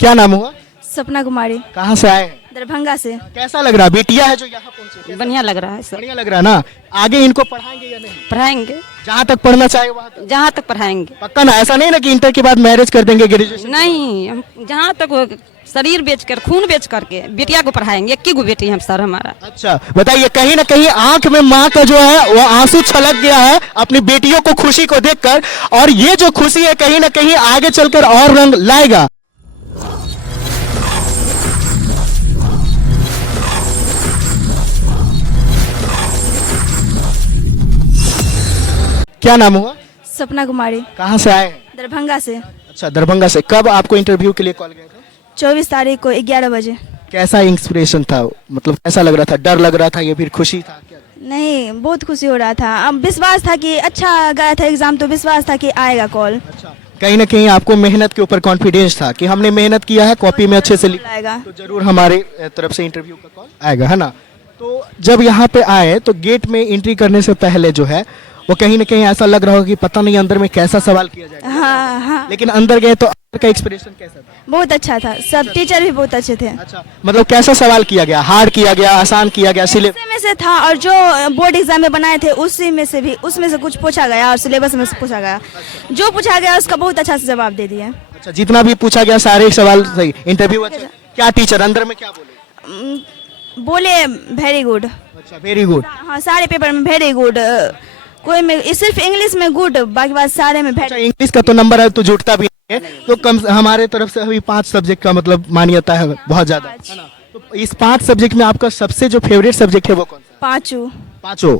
क्या नाम हुआ? सपना कुमारी, कहाँ से आए हैं? दरभंगा से। कैसा लग रहा? बेटिया है जो यहाँ पहुंचे, बढ़िया लग रहा है सर। बढ़िया लग रहा है ना? आगे इनको पढ़ाएंगे या नहीं? पढ़ाएंगे जहाँ तक पढ़ना चाहे वहाँ तक? जहाँ तक पढ़ाएंगे। पक्का ना? ऐसा नहीं ना कि इंटर के बाद मैरिज कर देंगे, ग्रेजुएशन? नहीं, हम जहाँ तक वो शरीर बेचकर खून बेच करके बेटिया को पढ़ाएंगे। एक गो बेटी हम सर हमारा। अच्छा बताइए, कहीं ना कहीं आंख में माँ का जो है वो आंसू छलक गया है अपनी बेटियों को खुशी को देखकर, और ये जो खुशी है कहीं ना कहीं आगे चलकर और रंग लाएगा। क्या नाम हुआ? सपना कुमारी, कहाँ से आए हैं? दरभंगा से। अच्छा, दरभंगा से। कब आपको इंटरव्यू के लिए कॉल गया था? 24 तारीख को 11 बजे। कैसा इंस्पिरेशन था? मतलब कैसा लग रहा था? डर लग रहा था या फिर खुशी था? क्या? नहीं, बहुत खुशी हो रहा था। अब विश्वास था कि अच्छा गया था एग्जाम, तो विश्वास था कि आएगा कॉल। अच्छा, कहीं ना कहीं आपको मेहनत के ऊपर कॉन्फिडेंस था कि हमने मेहनत किया है, कॉपी में अच्छे से लिखा आएगा तो जरूर हमारे तरफ से इंटरव्यू का कॉल आएगा, है ना? तो जब यहाँ पे आए तो गेट में एंट्री करने से पहले जो है वो कहीं ना कहीं ऐसा लग रहा होगा कि पता नहीं अंदर में कैसा सवाल किया जाएगा। हाँ हाँ, लेकिन अंदर गए तो अंदर का एक्सप्रेशन कैसा था? बहुत अच्छा था। सब टीचर भी बहुत अच्छे थे। अच्छा, मतलब कैसा सवाल किया गया? हार्ड किया गया, आसान किया गया? सिलेबस उसी में से था, और जो बोर्ड एग्जाम में बनाए थे उसी में से भी, उसमें से कुछ पूछा गया और सिलेबस में से पूछा गया। जो पूछा गया उसका बहुत अच्छा से जवाब दे दिया। अच्छा, जितना भी पूछा गया सारे सवाल सही? इंटरव्यू अच्छा? क्या टीचर अंदर में क्या बोले? बोले वेरी गुड। अच्छा, वेरी गुड। हाँ, सारे पेपर में वेरी गुड। कोई में सिर्फ इंग्लिश में गुड, बाकी बात सारे में अच्छा, इंग्लिश का तो नंबर है तो जुटता भी नहीं है, तो कम हमारे तरफ से अभी 5 सब्जेक्ट का मतलब मान्यता है बहुत ज्यादा, है ना? तो इस 5 सब्जेक्ट में आपका सबसे जो फेवरेट सब्जेक्ट है वो कौन सा? पाँचों। पांचों?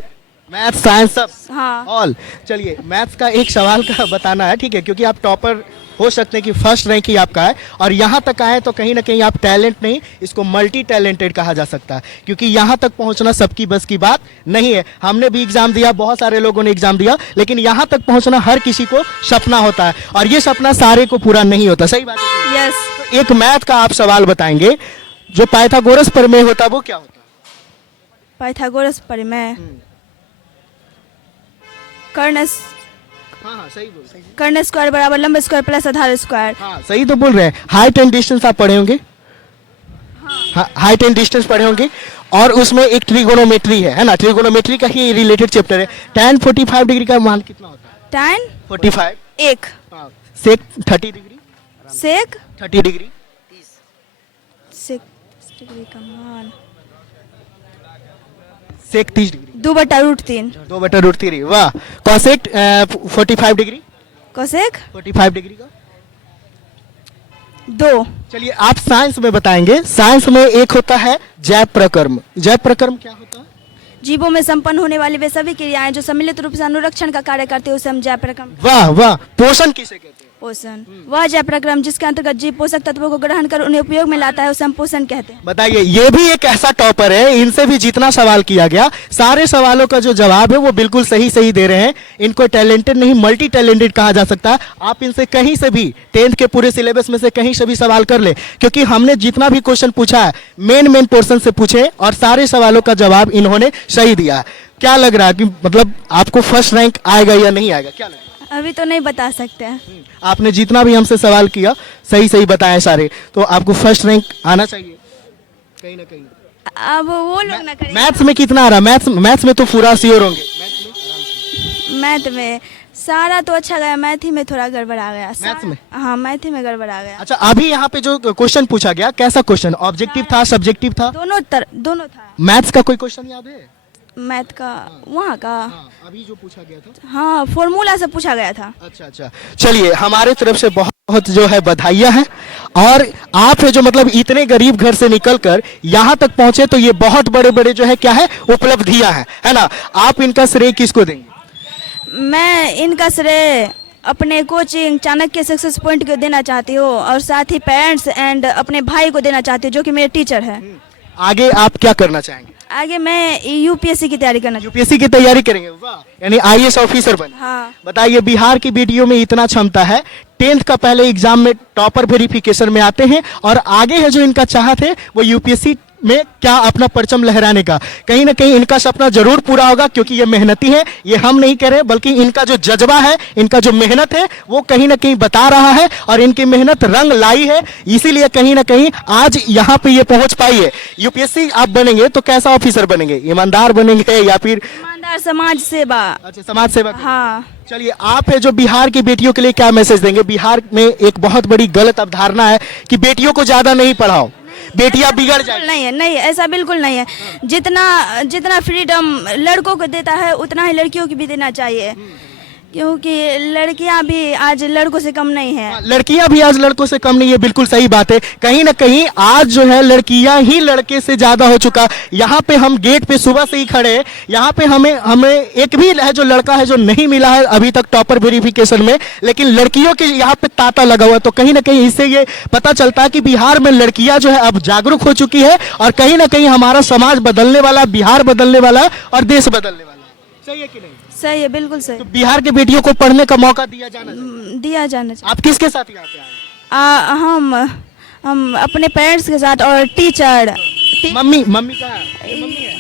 मैथ्स, साइंस, सब? हाँ। ऑल। चलिए, मैथ्स का एक सवाल का बताना है, ठीक है? क्योंकि आप टॉपर हो सकते हैं कि फर्स्ट रैंक ही आपका है, और यहाँ तक आए तो कहीं ना कहीं आप टैलेंट नहीं, इसको मल्टी टैलेंटेड कहा जा सकता है, क्योंकि यहाँ तक पहुँचना सबकी बस की बात नहीं है। हमने भी एग्जाम दिया, बहुत सारे लोगों ने एग्जाम दिया, लेकिन यहाँ तक पहुँचना हर किसी को सपना होता है, और ये सपना सारे को पूरा नहीं होता। सही बात है? यस। तो एक मैथ का आप सवाल बताएंगे, जो पाइथागोरस प्रमेय होता है वो क्या होता है? पाइथागोरस प्रमेय कर्ण हाँ, सही बोल। कर्ण स्क्वायर बराबर लंब स्क्वायर प्लस आधार स्क्वायर। हाँ, सही तो बोल रहे हैं। हाइट एंड डिस्टेंस आप पढ़े होंगे? हाँ, हाइट एंड डिस्टेंस पढ़े होंगे, और उसमें एक ट्रिगोनोमेट्री है ना? ट्रिगोनोमेट्री का ही रिलेटेड चैप्टर है। tan 45 डिग्री का मान कितना होता है? tan 45। 1, हाँ, sec 30 degree? sec 30 degree? sec degree का मान sec 30 डिग्री? 2/√3। 2/√3। वाह। cosec 45 degree? cosec 45 डिग्री का? 2। चलिए, आप साइंस में बताएंगे। साइंस में एक होता है जैव प्रक्रम। जैव प्रक्रम क्या होता है? जीवों में संपन्न होने वाली वे सभी क्रियाएं जो सम्मिलित रूप से अनुरक्षण का कार्य करते हैं उसे हम जैव प्रक्रम। वाह वाह। पोषण किसे कहते हैं? पोषण। वह जैव प्रक्रम जिसके अंतर्गत जीव पोषक तत्वों को ग्रहण कर उन्हें उपयोग में लाता है उसे हम पोषण कहते हैं। बताइए, ये भी एक ऐसा टॉपर है, इनसे भी जितना सवाल किया गया सारे सवालों का जो जवाब है वो बिल्कुल सही सही दे रहे हैं। इनको टैलेंटेड नहीं मल्टी टैलेंटेड कहा जा सकता है। आप इनसे कहीं से भी 10th के पूरे सिलेबस में से कहीं से भी सवाल कर ले, क्योंकि हमने जितना भी क्वेश्चन पूछा है मेन पोर्शन से पूछे और सारे सवालों का जवाब इन्होंने सही दिया है। क्या लग रहा है कि मतलब आपको फर्स्ट रैंक आएगा या नहीं आएगा? क्या लग रहा है? अभी तो नहीं बता सकते हैं। आपने जितना भी हमसे सवाल किया सही सही बताए सारे, तो आपको फर्स्ट रैंक आना चाहिए कहीं ना कहीं। अब वो लोग ना करेंगे। मैथ्स में कितना आ रहा? मैथ्स में तो पूरा श्योर होंगे। मैथ में सारा तो अच्छा गया, मैथ ही में थोड़ा गड़बड़ आ गया। मैथ में? हाँ, मैथ ही में गड़बड़ आ गया। अच्छा, अभी यहाँ पे जो क्वेश्चन पूछा गया कैसा क्वेश्चन? ऑब्जेक्टिव था, सब्जेक्टिव था? दोनों था। मैथ्स का कोई क्वेश्चन याद है? मैथ का वहाँ का? हाँ, अभी जो पूछा गया था। हाँ, फॉर्मूला से पूछा गया था। अच्छा, चलिए, हमारे तरफ से बहुत जो है बधाइयाँ हैं, और आप है जो मतलब इतने गरीब घर से निकलकर यहाँ तक पहुंचे, तो ये बहुत बड़े बड़े जो है क्या है उपलब्धियां हैं, है ना? आप इनका श्रेय किसको देंगे? मैं इनका श्रेय अपने कोचिंग चाणक्य सक्सेस पॉइंट को देना चाहती हूँ, और साथ ही पेरेंट्स एंड अपने भाई को देना चाहती हूँ जो कि मेरे टीचर है। आगे आप क्या करना चाहेंगे? आगे मैं यूपीएससी की तैयारी करना। यूपीएससी की तैयारी करेंगे? वाह, यानी आईएएस ऑफिसर बने। हाँ। बताइए, बिहार की बेटियों में इतना क्षमता है, 10th का पहले एग्जाम में टॉपर वेरिफिकेशन में आते हैं, और आगे है जो इनका चाहत है वो यूपीएससी में क्या अपना परचम लहराने का। कहीं ना कहीं इनका सपना जरूर पूरा होगा, क्योंकि ये मेहनती है, ये हम नहीं कह रहे, बल्कि इनका जो जज्बा है, इनका जो मेहनत है, वो कहीं ना कहीं बता रहा है और इनकी मेहनत रंग लाई है। इसीलिए कहीं ना कहीं आज यहाँ पे ये पहुंच पाई है। यूपीएससी आप बनेंगे तो कैसा ऑफिसर बनेंगे, ईमानदार बनेंगे या फिर ईमानदार, समाज सेवा। अच्छा समाज सेवा? हाँ। चलिए, आप है जो बिहार की बेटियों के लिए क्या मैसेज देंगे? बिहार में एक बहुत बड़ी गलत अवधारणा है कि बेटियों को ज्यादा नहीं पढ़ाओ, बेटियां बिगड़ जाएंगी। नहीं है, नहीं, ऐसा बिल्कुल नहीं है। जितना जितना फ्रीडम लड़कों को देता है उतना ही लड़कियों को भी देना चाहिए, क्योंकि लड़कियां भी आज लड़कों से कम नहीं है। लड़कियां भी आज लड़कों से कम नहीं है, बिल्कुल सही बात है। कहीं ना कहीं आज जो है लड़कियां ही लड़के से ज्यादा हो चुका। यहाँ पे हम गेट पे सुबह से ही खड़े हैं, यहाँ पे हमें एक भी है जो लड़का है जो नहीं मिला है अभी तक टॉपर वेरिफिकेशन में, लेकिन लड़कियों के यहाँ पे तांता लगा हुआ है। तो कहीं ना कहीं इससे ये पता चलता है कि बिहार में लड़कियां जो है अब जागरूक हो चुकी है और कहीं ना कहीं हमारा समाज बदलने वाला, बिहार बदलने वाला और देश बदलने वाला। सही है कि नहीं? सही है, बिल्कुल सही। तो बिहार के बेटियों को पढ़ने का मौका दिया जाना चाहिए। दिया जाना चाहिए। आप किसके साथ यहाँ पे आए? हम अपने पेरेंट्स के साथ और टीचर। मम्मी कहाँ है? मम्मी है।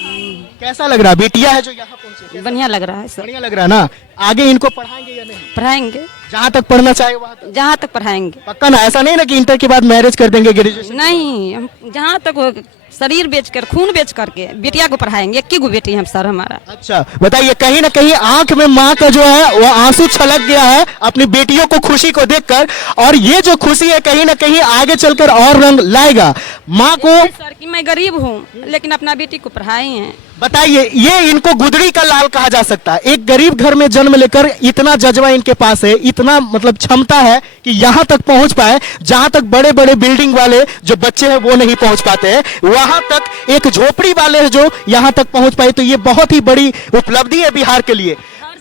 कैसा लग रहा है? बेटियां है जो यहाँ पहुंचे, बढ़िया लग रहा है सर। बढ़िया लग रहा है ना? आगे इनको पढ़ाएंगे या नहीं? पढ़ाएंगे, जहाँ तक पढ़ना चाहे वहाँ तक? जहाँ तक पढ़ाएंगे। पक्का ना? ऐसा नहीं ना कि इंटर के बाद मैरिज कर देंगे, ग्रेजुएशन? नहीं, हम जहाँ तक वो शरीर बेच कर, खून बेच करके बिटिया को पढ़ाएंगे। 21 बेटी हम सर हमारा। अच्छा बताइए, कहीं ना कहीं आंख में माँ का जो है वो आंसू छलक गया है अपनी बेटियों को खुशी को देखकर, और ये जो खुशी है कहीं ना कहीं आगे चलकर और रंग लाएगा। माँ को सर कि मैं गरीब हूँ लेकिन अपना बेटी को पढ़ाए हैं। बताइए, ये इनको गुदड़ी का लाल कहा जा सकता है। एक गरीब घर में जन्म लेकर इतना जज्बा इनके पास है, इतना मतलब क्षमता है कि यहाँ तक पहुंच पाए जहां तक बड़े बड़े बिल्डिंग वाले जो बच्चे हैं वो नहीं पहुंच पाते हैं, वहां तक एक झोपड़ी वाले जो यहाँ तक पहुंच पाए। तो ये बहुत ही बड़ी उपलब्धि है बिहार के लिए।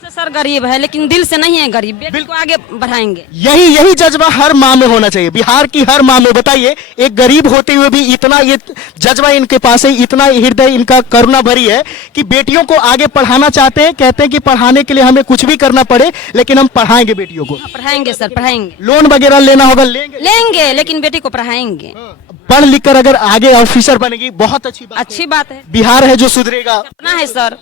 सर गरीब है लेकिन दिल से नहीं है गरीब, बेटी को आगे बढ़ाएंगे। यही जज्बा हर माँ में होना चाहिए, बिहार की हर माँ में। बताइए, एक गरीब होते हुए भी इतना ये जज्बा इनके पास है, इतना हृदय इनका करुणा भरी है कि बेटियों को आगे पढ़ाना चाहते हैं। कहते हैं कि पढ़ाने के लिए हमें कुछ भी करना पड़े लेकिन हम पढ़ाएंगे बेटियों को। पढ़ाएंगे सर, पढ़ाएंगे। लोन वगैरह लेना होगा लेंगे लेकिन बेटी को पढ़ाएंगे। पढ़ लिख कर अगर आगे ऑफिसर बनेगी बहुत अच्छी बात है। बिहार है जो सुधरेगा। सपना है सर,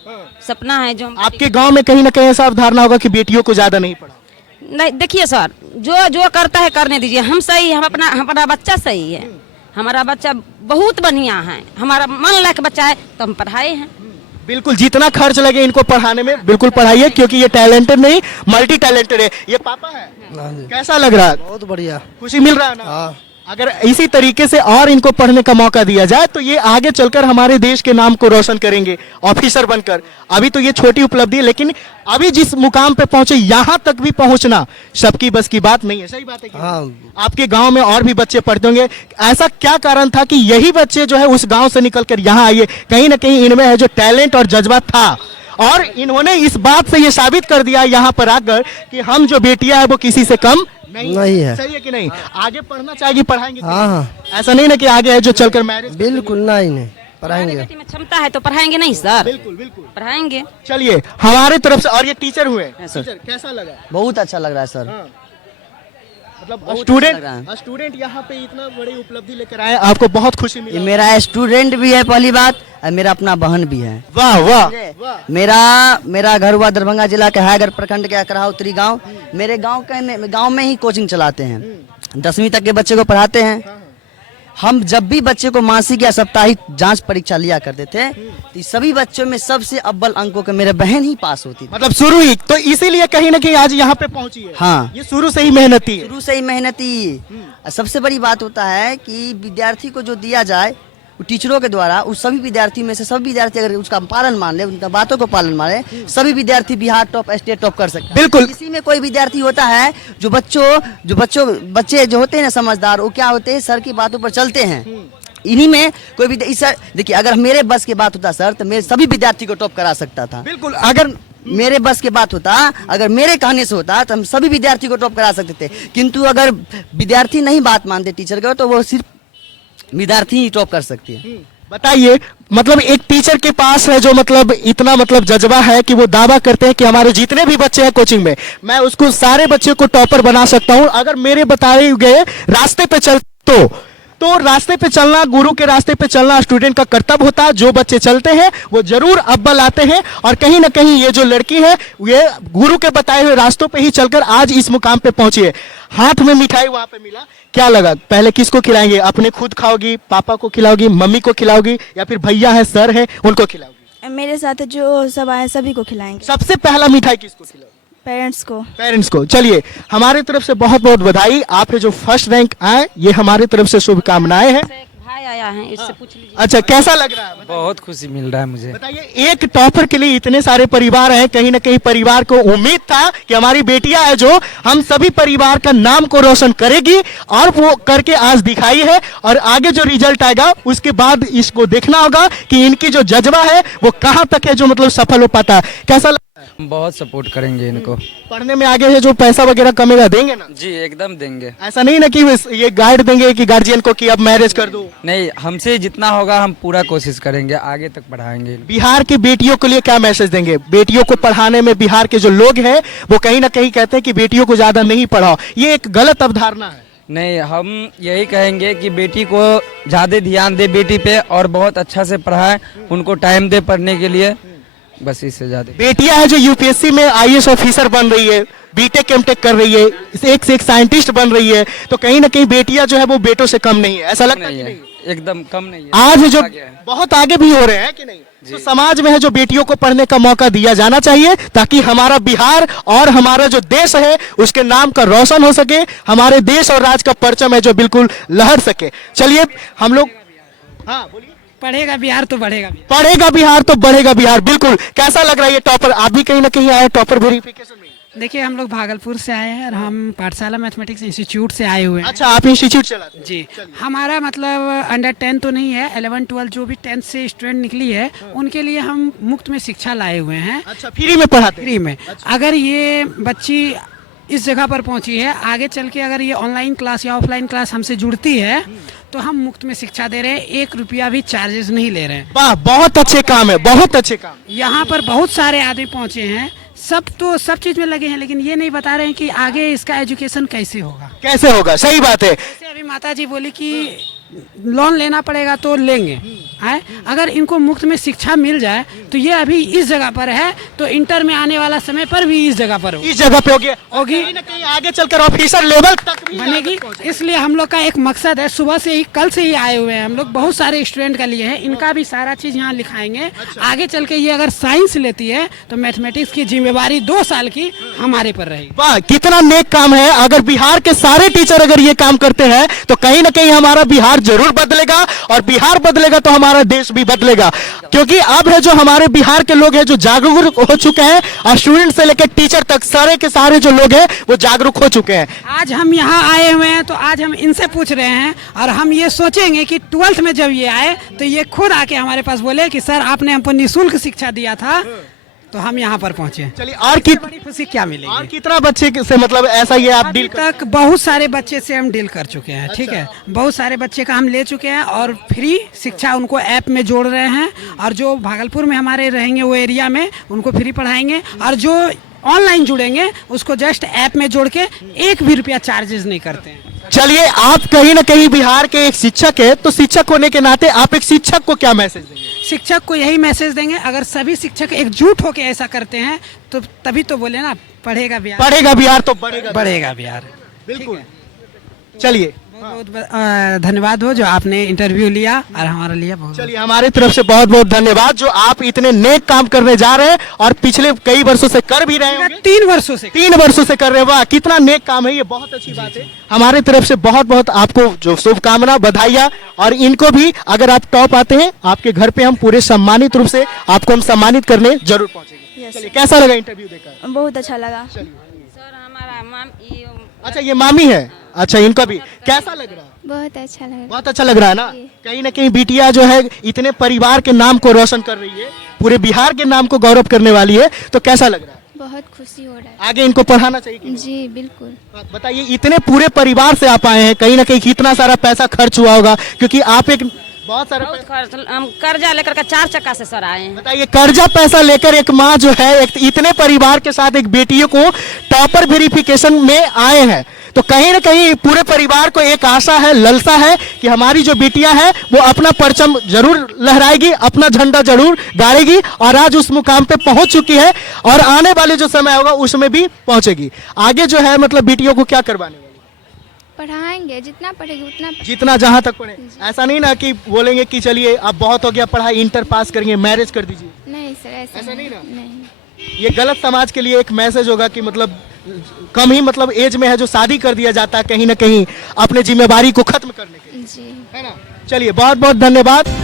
सपना है जो आपके गांव में कहीं ना कहीं ऐसा अवधारणा होगा कि बेटियों को ज्यादा नहीं पढ़ा। नहीं, देखिए सर, जो करता है करने दीजिए। हम सही, हम हमारा बच्चा सही है, हमारा बच्चा बहुत बढ़िया है, हमारा मन लायक बच्चा है तो हम पढ़ाए हैं। बिल्कुल, जितना खर्च लगे इनको पढ़ाने में बिल्कुल पढ़ाइए, क्योंकि ये टैलेंटेड नहीं मल्टी टैलेंटेड है। ये पापा है, कैसा लग रहा है? बहुत बढ़िया, खुशी मिल रहा है ना? हाँ। अगर इसी तरीके से और इनको पढ़ने का मौका दिया जाए तो ये आगे चलकर हमारे देश के नाम को रोशन करेंगे ऑफिसर बनकर। अभी तो ये छोटी उपलब्धि है, लेकिन अभी जिस मुकाम पे पहुंचे यहाँ तक भी पहुंचना सबकी बस की बात नहीं है। सही बात है कि हाँ। आपके गांव में और भी बच्चे पढ़ते होंगे, ऐसा क्या कारण था कि यही बच्चे जो है उस गांव से निकलकर यहाँ आइए? कहीं ना कहीं इनमें है जो टैलेंट और जज्बा था, और इन्होंने इस बात से ये साबित कर दिया यहाँ पर आकर कि हम जो बेटियां है वो किसी से कम नहीं है। सही है कि नहीं? आगे पढ़ना चाहिए, पढ़ाएंगे। हाँ। ऐसा नहीं ना कि आगे है जो चलकर मैरिज। बिल्कुल नहीं पढ़ाएंगे। बेटी में क्षमता है तो पढ़ाएंगे नहीं सर? बिल्कुल पढ़ाएंगे। चलिए, हमारे तरफ से। और ये टीचर हुए, टीचर कैसा लगा? बहुत अच्छा लग रहा है सर। हाँ। मतलब बहुत अच्छा लग रहा है। स्टूडेंट यहाँ पे इतना बड़ी उपलब्धि लेकर आए, आपको बहुत खुशी मिली। ये मेरा स्टूडेंट भी है पहली बात, और मेरा अपना बहन भी है। वाह वाह। मेरा घर हुआ दरभंगा जिला के हैगर प्रखंड के अकरा उत्तरी गांव। मेरे गांव में ही कोचिंग चलाते हैं, 10वीं तक के बच्चे को पढ़ाते हैं। हम जब भी बच्चे को मासिक या साप्ताहिक जांच परीक्षा लिया करते थे तो सभी बच्चों में सबसे अव्वल अंकों के मेरे बहन ही पास होती थी। मतलब शुरू ही तो इसीलिए कहीं ना कहीं आज यहाँ पे पहुंची है। हाँ। ये शुरू से ही मेहनती है। शुरू से ही मेहनती। सबसे बड़ी बात होता है कि विद्यार्थी को जो दिया जाए वो टीचरों के द्वारा, उस सभी विद्यार्थी में से सभी विद्यार्थी अगर उसका पालन मान ले, उनका बातों को पालन माने, सभी विद्यार्थी बिहार टॉप स्टेट टॉप कर सकते हैं। बिल्कुल। इसी में कोई विद्यार्थी होता है जो बच्चे जो होते हैं ना समझदार, वो क्या होते हैं, सर की बातों पर चलते हैं। इन्हीं में कोई भी देखिए, अगर मेरे बस की बात होता सर तो मेरे सभी विद्यार्थी को टॉप करा सकता था। बिल्कुल, अगर मेरे बस की बात होता, अगर मेरे कहने से होता तो हम सभी विद्यार्थी को टॉप करा सकते थे। किंतु अगर विद्यार्थी नहीं बात मानते टीचर का तो वो सिर्फ विद्यार्थी ही टॉप कर सकती है। बताइए, मतलब एक टीचर के पास है जो मतलब इतना मतलब जज्बा है कि वो दावा करते हैं कि हमारे जितने भी बच्चे हैं कोचिंग में, मैं उसको सारे बच्चे को टॉपर बना सकता हूं अगर मेरे बताए गए रास्ते पे चल। तो तो रास्ते पे चलना, गुरु के रास्ते पे चलना स्टूडेंट का कर्तव्य होता है। जो बच्चे चलते हैं वो जरूर अव्वल आते हैं, और कहीं ना कहीं ये जो लड़की है ये गुरु के बताए हुए रास्तों पे ही चलकर आज इस मुकाम पे पहुंची है। हाथ में मिठाई वहां पे मिला, क्या लगा? पहले किसको खिलाएंगे? अपने खुद खाओगी, पापा को खिलाओगी, मम्मी को खिलाओगी, या फिर भैया है, सर है, उनको खिलाओगी? मेरे साथ जो सब आए सभी को खिलाएंगे, सबसे पहला मिठाई किसको खिलाओगी? पेरेंट्स को। पेरेंट्स को। चलिए, हमारे तरफ से बहुत बहुत बधाई, आपने जो फर्स्ट रैंक आए ये हमारे तरफ से शुभकामनाएं हैं। एक भाई आया है, इससे पूछ लीजिए। अच्छा, कैसा लग रहा है? बहुत खुशी मिल रहा है मुझे। बताइए, एक टॉपर के लिए इतने सारे परिवार हैं, कहीं ना कहीं परिवार को उम्मीद था कि हमारी बेटियां है जो हम सभी परिवार का नाम को रोशन करेगी, और वो करके आज दिखाई है। और आगे जो रिजल्ट आएगा उसके बाद इसको देखना होगा कि इनकी जो जज्बा है वो कहाँ तक है, जो मतलब सफल हो पाता है। कैसा लग? हम बहुत सपोर्ट करेंगे इनको। पढ़ने में आगे है, जो पैसा वगैरह कमेगा देंगे ना? जी एकदम देंगे। ऐसा नहीं ना कि ये गाइड देंगे कि गार्जियन को कि अब मैरिज कर दो। नहीं, हमसे जितना होगा हम पूरा कोशिश करेंगे, आगे तक बढ़ाएंगे। बिहार की बेटियों के लिए क्या मैसेज देंगे? बेटियों को पढ़ाने में बिहार के जो लोग हैं वो कहीं ना कहीं कहते हैं कि बेटियों को ज्यादा नहीं पढ़ाओ, ये एक गलत अवधारणा है। नहीं, हम यही कहेंगे कि बेटी को ज्यादा ध्यान दे बेटी पे, और बहुत अच्छा से पढ़ाए, उनको टाइम दे पढ़ने के लिए, बस इससे ज्यादा। बेटियां है जो यूपीएससी में आईएएस ऑफिसर बन रही है, बीटेक एमटेक कर रही है, एक से एक साइंटिस्ट बन रही है, तो कहीं ना कहीं बेटियां जो है वो बेटों से कम नहीं है, ऐसा लगता है कि नहीं? एकदम कम नहीं है। आज जो आगे है। बहुत आगे भी हो रहे हैं कि नहीं? तो समाज में है जो बेटियों को पढ़ने का मौका दिया जाना चाहिए, ताकि हमारा बिहार और हमारा जो देश है उसके नाम का रोशन हो सके, हमारे देश और राज्य का परचम है जो बिल्कुल लहर सके। चलिए हम लोग, हाँ बोलिए। पढ़ेगा बिहार तो बढ़ेगा बिहार। पढ़ेगा बिहार तो बढ़ेगा बिहार, बिल्कुल। कैसा लग रहा है ये टॉपर? आप भी कहीं ना कहीं आए टॉपर वेरिफिकेशन में? देखिए, हम लोग भागलपुर से आए हैं और हम पाठशाला मैथमेटिक्स इंस्टीट्यूट से आए हुए हैं। अच्छा, आप इंस्टीट्यूट चलाते हैं? जी, हमारा मतलब अंडर 10 तो नहीं है, 11 12 जो भी 10th से स्टूडेंट निकली है उनके लिए हम मुफ्त में शिक्षा लाए हुए हैं, अच्छा, फ्री में पढ़ाते हैं? फ्री में। अगर ये बच्ची इस जगह पर पहुंची है, आगे चल के अगर ये ऑनलाइन क्लास या ऑफलाइन क्लास हमसे जुड़ती है तो हम मुफ्त में शिक्षा दे रहे हैं, 1 रुपया भी चार्जेस नहीं ले रहे हैं। वाह, बहुत अच्छे काम है, बहुत अच्छे काम। यहाँ पर बहुत सारे आदमी पहुंचे हैं, सब चीज में लगे हैं, लेकिन ये नहीं बता रहे हैं कि आगे इसका एजुकेशन कैसे होगा। कैसे होगा? सही बात है। जैसे अभी माता जी बोली कि लोन लेना पड़ेगा तो लेंगे, है? अगर इनको मुफ्त में शिक्षा मिल जाए तो ये अभी इस जगह पर है, तो इंटर में आने वाला समय पर भी इस जगह पर इस जगह पे होगी, होगी, ना कहीं आगे चलकर ऑफिसर लेवल तक भी बनेगी। इसलिए हम लोग का एक मकसद है, सुबह से ही, कल से ही आए हुए हैं हम लोग, बहुत सारे स्टूडेंट का लिए हैं, इनका भी सारा चीज यहाँ लिखाएंगे। आगे चल के ये अगर साइंस लेती है तो मैथमेटिक्स की जिम्मेवारी 2 साल की हमारे पर रहेगी। वाह, कितना नेक काम है। अगर बिहार के सारे टीचर अगर ये काम करते हैं तो कहीं ना कहीं हमारा बिहार जरूर बदलेगा, और बिहार बदलेगा तो हमारा देश भी बदलेगा। क्योंकि अब है जो हमारे बिहार के लोग हैं जो जागरूक हो चुके हैं, और स्टूडेंट से लेकर टीचर तक सारे के सारे जो लोग हैं वो जागरूक हो चुके हैं। आज हम यहाँ आए हुए हैं तो आज हम इनसे पूछ रहे हैं, और हम ये सोचेंगे कि 12th में जब ये आए तो ये खुद आके हमारे पास बोले कि सर आपने हमको निःशुल्क शिक्षा दिया था, तो हम यहाँ पर पहुँचे। चलिए, और बड़ी खुशी क्या और मिलेगी? कितना बच्चे से मतलब ऐसा ये आप अभी डील तक बहुत सारे बच्चे से हम डील कर चुके हैं, ठीक है, बहुत सारे बच्चे का हम ले चुके हैं, और फ्री शिक्षा उनको ऐप में जोड़ रहे हैं, और जो भागलपुर में हमारे रहेंगे वो एरिया में उनको फ्री पढ़ाएंगे, और जो ऑनलाइन जुड़ेंगे उसको जस्ट ऐप में जोड़ के 1 भी रुपया चार्जेस नहीं करते हैं। चलिए, आप कहीं ना कहीं बिहार के एक शिक्षक है, तो शिक्षक होने के नाते आप एक शिक्षक को क्या मैसेज देंगे? शिक्षक को यही मैसेज देंगे, अगर सभी शिक्षक एकजुट होकर ऐसा करते हैं तो तभी तो बोले ना, पढ़ेगा बिहार, पढ़ेगा बिहार तो बढ़ेगा। बढ़ेगा बिहार। बिल्कुल। चलिए, बहुत बहुत धन्यवाद हो जो आपने इंटरव्यू लिया और हमारा लिया। बहुत चलिए, हमारी तरफ से बहुत बहुत धन्यवाद जो आप इतने नेक काम करने जा रहे हैं, और पिछले कई वर्षों से कर भी रहे होंगे। 3 वर्षों से 3 वर्षों से कर रहे हैं। वाह, कितना नेक काम है, ये बहुत अच्छी बात है। हमारे तरफ से बहुत बहुत आपको जो शुभकामना, बधाइयाँ, और इनको भी अगर आप टॉप आते हैं आपके घर पे हम पूरे सम्मानित रूप से आपको हम सम्मानित करने जरूर पहुंचेंगे। चलिए, कैसा लगा इंटरव्यू देकर? बहुत अच्छा लगा। सर हमारा अच्छा, ये मामी है। अच्छा, इनका भी कैसा लग रहा है? बहुत अच्छा लगा। बहुत अच्छा लग रहा है ना। कहीं ना कहीं बिटिया जो है इतने परिवार के नाम को रोशन कर रही है, पूरे बिहार के नाम को गौरव करने वाली है, तो कैसा लग रहा है? बहुत खुशी हो रहा है। आगे इनको पढ़ाना चाहिए कि नहीं? जी बिल्कुल। बताइए, इतने पूरे परिवार से आप आए हैं, कहीं ना कहीं कितना सारा पैसा खर्च हुआ होगा, क्योंकि आप एक बहुत सारा हम कर्जा लेकर के 4 चक्का से सर आए हैं। बताइए, कर्जा पैसा लेकर एक माँ जो है एक इतने परिवार के साथ एक बेटियों को टॉपर वेरिफिकेशन में आए हैं, तो कहीं ना कहीं पूरे परिवार को एक आशा है, ललसा है कि हमारी जो बेटियां हैं वो अपना परचम जरूर लहराएगी, अपना झंडा जरूर गाड़ेगी और आज उस मुकाम पे पहुंच चुकी है और आने वाले जो समय होगा उसमें भी पहुंचेगी। आगे जो है मतलब बेटियों को क्या करवाने वाली? पढ़ाएंगे, जितना पढ़ेगी उतना जितना जहां तक पढ़े। ऐसा नहीं ना कि बोलेंगे कि चलिए अब बहुत हो गया पढ़ाई, इंटर पास करेंगे, मैरिज कर दीजिए। नहीं सर, ऐसा नहीं ना? नहीं। ये गलत समाज के लिए एक मैसेज होगा कि मतलब कम ही मतलब एज में है जो शादी कर दिया जाता है कहीं ना कहीं अपने जिम्मेवारी को खत्म करने के लिए, जी। है ना। चलिए बहुत बहुत धन्यवाद।